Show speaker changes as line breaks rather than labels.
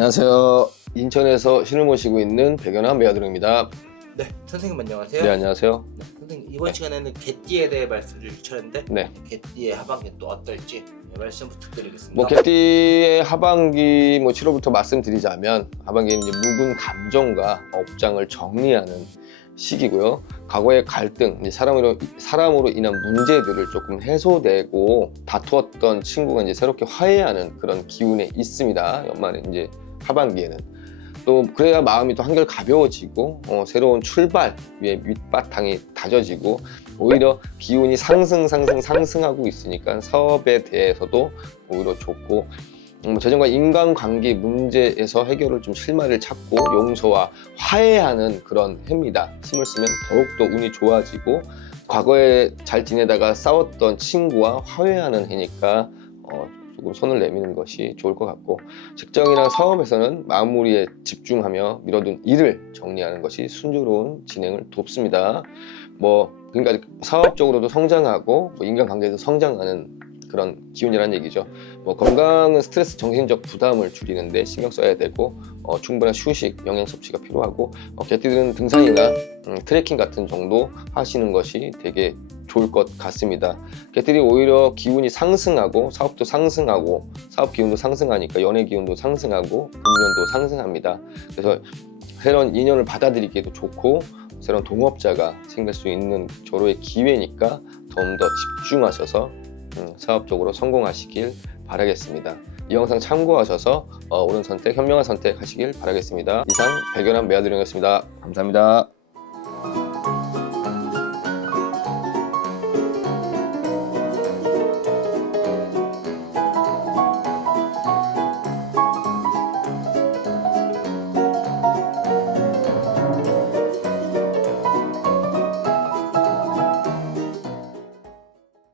안녕하세요. 인천에서 신을 모시고 있는 백연한 메아드롱입니다.
네, 선생님 안녕하세요.
네, 안녕하세요.
네, 선생님 이번 시간에는 개띠에 대해 말씀 주셨는데
네.
개띠의 하반기 또 어떨지 네, 말씀 부탁드리겠습니다.
뭐 개띠의 하반기 뭐 7월부터 말씀드리자면 하반기는 이제 묵은 감정과 업장을 정리하는 시기고요. 과거의 갈등, 사람으로 사람으로 인한 문제들을 조금 해소되고 다투었던 친구가 이제 새롭게 화해하는 그런 기운에 있습니다. 연말에 이제 하반기에는 또 그래야 마음이 또 한결 가벼워지고 어, 새로운 출발 위에 밑바탕이 다져지고 오히려 기운이 상승 상승 상승하고 있으니까 사업에 대해서도 오히려 좋고 음, 재정과 인간관계 문제에서 해결을 좀 실마리를 찾고 용서와 화해하는 그런 해입니다. 힘을 쓰면 더욱더 운이 좋아지고 과거에 잘 지내다가 싸웠던 친구와 화해하는 해니까 어, 조금 손을 내미는 것이 좋을 것 같고 직장이나 사업에서는 마무리에 집중하며 미뤄둔 일을 정리하는 것이 순조로운 진행을 돕습니다. 뭐 그러니까 사업적으로도 성장하고 뭐 인간관계에서 성장하는 그런 기운이라는 얘기죠. 뭐 건강은 스트레스, 정신적 부담을 줄이는데 신경 써야 되고 어, 충분한 휴식, 영양 섭취가 필요하고 어, 개띠들은 등산이나 음, 트레킹 같은 정도 하시는 것이 되게 좋을 것 같습니다. 개띠들이 오히려 기운이 상승하고 사업도 상승하고 사업 기운도 상승하니까 연애 기운도 상승하고 금년도 상승합니다. 그래서 새로운 인연을 받아들이기에도 좋고 새로운 동업자가 생길 수 있는 조로의 기회니까 좀 더 집중하셔서 음, 사업적으로 성공하시길 바라겠습니다. 이 영상 참고하셔서 어, 옳은 선택, 현명한 선택 하시길 바라겠습니다. 이상 백연한 메아드령이었습니다. 감사합니다.